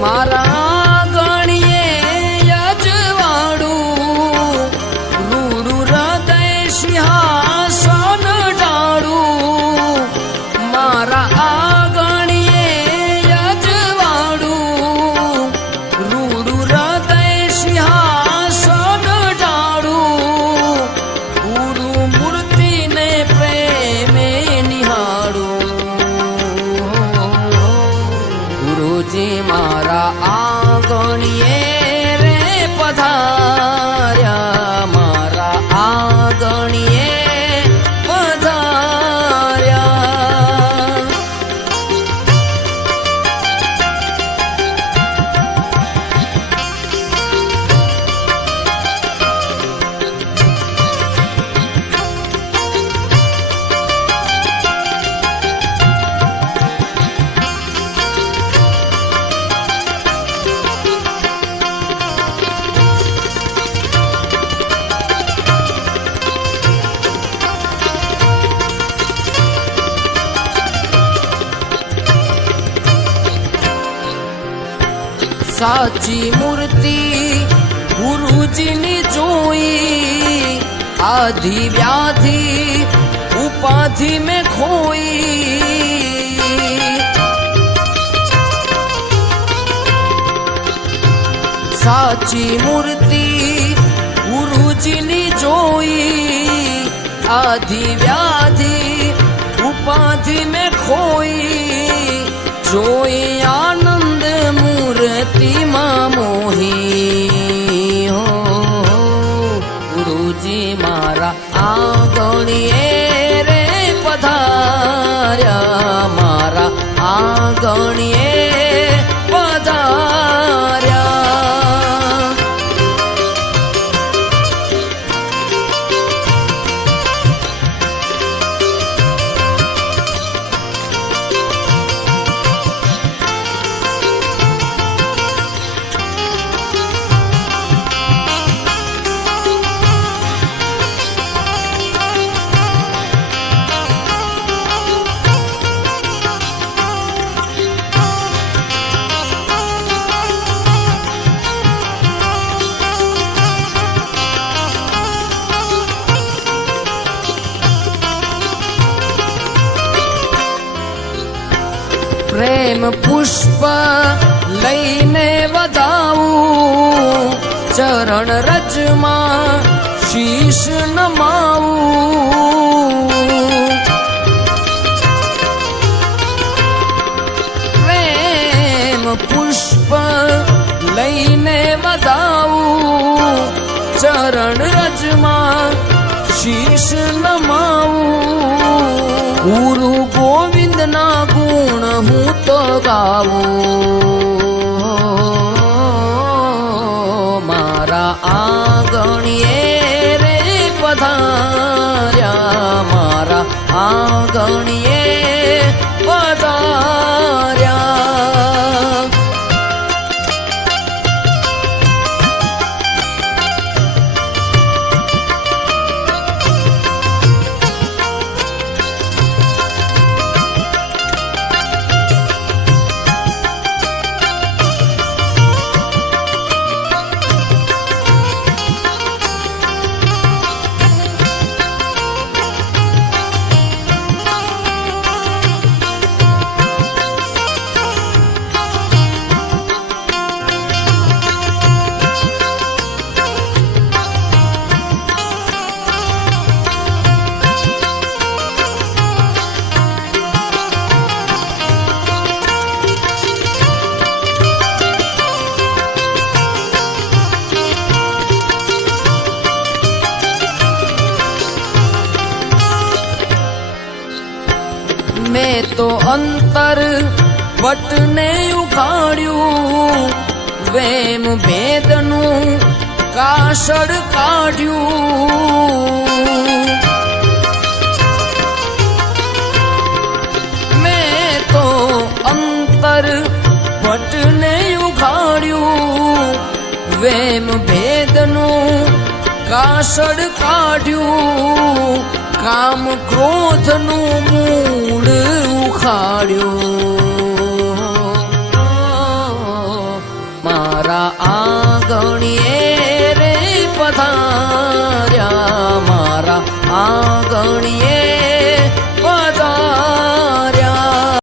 મારા ગણીએ યજવાડું રૂડું હૃદય સિંહાસન ડાળું મારા ગણીએ યજવાડું રૂડું હૃદય સિંહાસન ડાળું ગુરુ મૂર્તિને પ્રેમે નિહાળું ગુરુજી મારા આંગણીએ રે પધાર્યા મારા આંગણીએ પધાર્યા સાચી મૂર્તિ ગુરુજીની જોઈ આધિ વ્યાધિ ઉપાધિ મેં ખોઈ સાચી મૂર્તિ ગુરુજીની જોઈ આધિ વ્યાધિ ઉપાધિ મેં ખોઈ જોઈ આનંદ મૂર્તિમાં મોહી હો ગુરુજી મારા આંગણીએ રે પધાર્યા મારા આંગણીએ પધાર્યા પ્રેમ પુષ્પ લઈને વધાવું ચરણ રજમાં શીશ નમાવું પ્રેમ પુષ્પ લઈને વધાવું ચરણ રજમાં શીશ નમાવું ગુરુ ગોવિંદના ગુણ હું તો ગાવું મારા આંગણીએ રે પધાર્યા મારા આંગણીએ પધાર્યા મેં તો અંતર વટને ઉઘાડ્યું વેમ ભેદનું કાસડ કાઢ્યું મેં તો અંતર વટને ઉઘાડ્યું વેમ ભેદનું કાસડ કાઢ્યું કામ ક્રોધનું મૂળ ઉખાડ્યું જોગણીએ